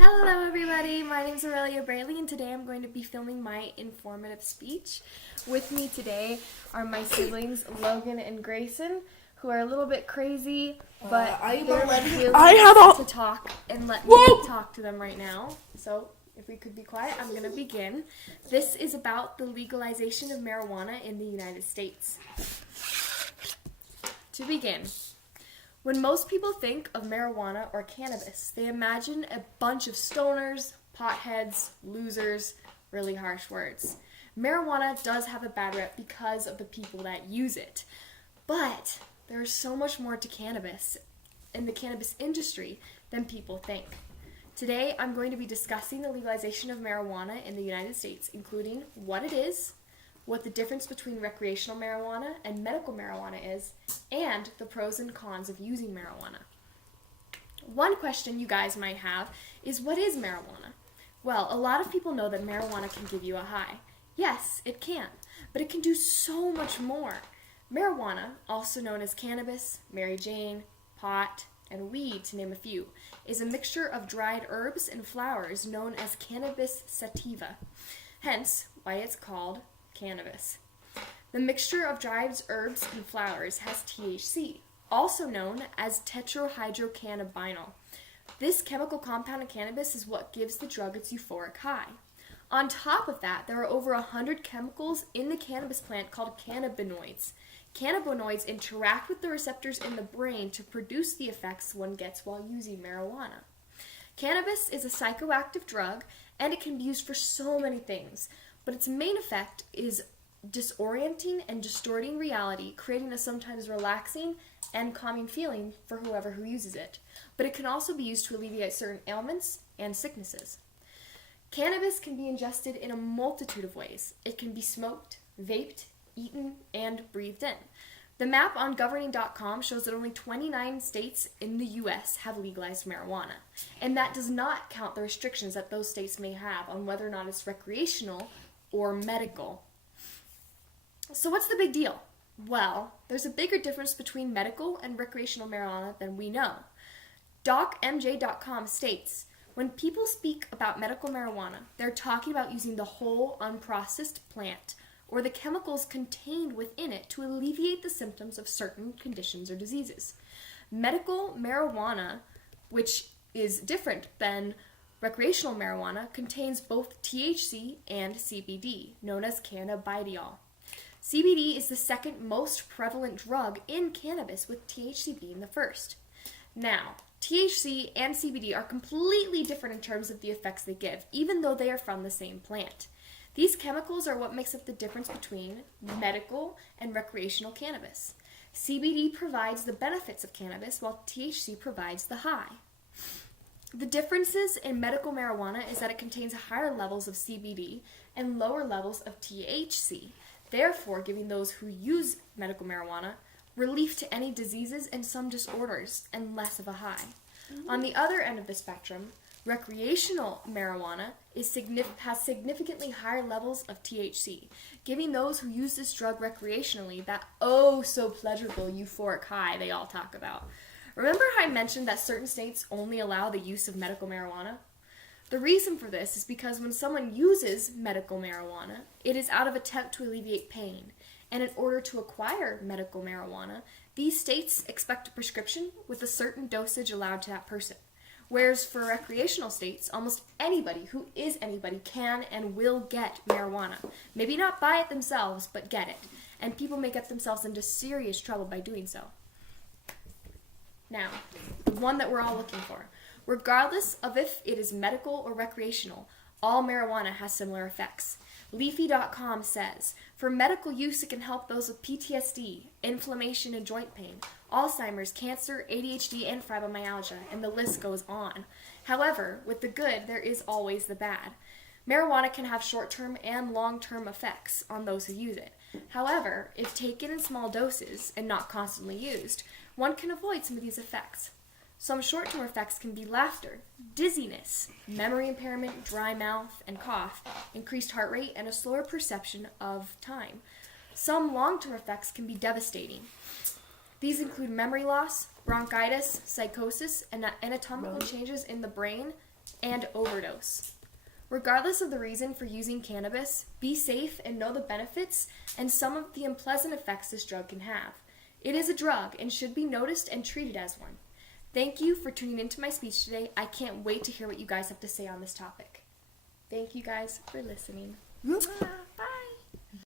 Hello everybody, my name is Braley and today I'm going to be filming my informative speech. With me today are my siblings Logan and Grayson, who are a little bit crazy, but they're willing to talk and let me talk to them right now. So if we could be quiet, I'm going to begin. This is about the legalization of marijuana in the United States. To begin, when most people think of marijuana or cannabis, they imagine a bunch of stoners, potheads, losers, really harsh words. Marijuana does have a bad rep because of the people that use it. But there's so much more to cannabis in the cannabis industry than people think. Today, I'm going to be discussing the legalization of marijuana in the United States, including what it is, what the difference between recreational marijuana and medical marijuana is, and the pros and cons of using marijuana. One question you guys might have is, what is marijuana? Well, a lot of people know that marijuana can give you a high. Yes, it can, but it can do so much more. Marijuana, also known as cannabis, Mary Jane, pot, and weed, to name a few, is a mixture of dried herbs and flowers known as cannabis sativa, hence why it's called cannabis. The mixture of dried herbs and flowers has THC, also known as tetrahydrocannabinol. This chemical compound in cannabis is what gives the drug its euphoric high. On top of that, there are over 100 chemicals in the cannabis plant called cannabinoids. Cannabinoids interact with the receptors in the brain to produce the effects one gets while using marijuana. Cannabis is a psychoactive drug, and it can be used for so many things, but its main effect is disorienting and distorting reality, creating a sometimes relaxing and calming feeling for whoever who uses it. But it can also be used to alleviate certain ailments and sicknesses. Cannabis can be ingested in a multitude of ways. It can be smoked, vaped, eaten, and breathed in. The map on governing.com shows that only 29 states in the U.S. have legalized marijuana, and that does not count the restrictions that those states may have on whether or not it's recreational or medical. So what's the big deal? Well, there's a bigger difference between medical and recreational marijuana than we know. DocMJ.com states, when people speak about medical marijuana, they're talking about using the whole unprocessed plant or the chemicals contained within it to alleviate the symptoms of certain conditions or diseases. Medical marijuana, which is different than recreational marijuana, contains both THC and CBD, known as cannabidiol. CBD is the second most prevalent drug in cannabis, with THC being the first. Now, THC and CBD are completely different in terms of the effects they give, even though they are from the same plant. These chemicals are what makes up the difference between medical and recreational cannabis. CBD provides the benefits of cannabis, while THC provides the high. The differences in medical marijuana is that it contains higher levels of CBD and lower levels of THC, therefore giving those who use medical marijuana relief to any diseases and some disorders and less of a high. On the other end of the spectrum, recreational marijuana has significantly higher levels of THC, giving those who use this drug recreationally that oh so pleasurable euphoric high they all talk about. Remember how I mentioned that certain states only allow the use of medical marijuana? The reason for this is because when someone uses medical marijuana, it is out of attempt to alleviate pain. And in order to acquire medical marijuana, these states expect a prescription with a certain dosage allowed to that person. Whereas for recreational states, almost anybody who is anybody can and will get marijuana. Maybe not buy it themselves, but get it. And people may get themselves into serious trouble by doing so. Now, the one that we're all looking for. Regardless of if it is medical or recreational, all marijuana has similar effects. Leafy.com says, for medical use it can help those with PTSD, inflammation and joint pain, Alzheimer's, cancer, ADHD, and fibromyalgia, and the list goes on. However, with the good, there is always the bad. Marijuana can have short-term and long-term effects on those who use it. However, if taken in small doses and not constantly used, one can avoid some of these effects. Some short-term effects can be laughter, dizziness, memory impairment, dry mouth, and cough, increased heart rate, and a slower perception of time. Some long-term effects can be devastating. These include memory loss, bronchitis, psychosis, and anatomical changes in the brain, and overdose. Regardless of the reason for using cannabis, be safe and know the benefits and some of the unpleasant effects this drug can have. It is a drug and should be noticed and treated as one. Thank you for tuning into my speech today. I can't wait to hear what you guys have to say on this topic. Thank you guys for listening.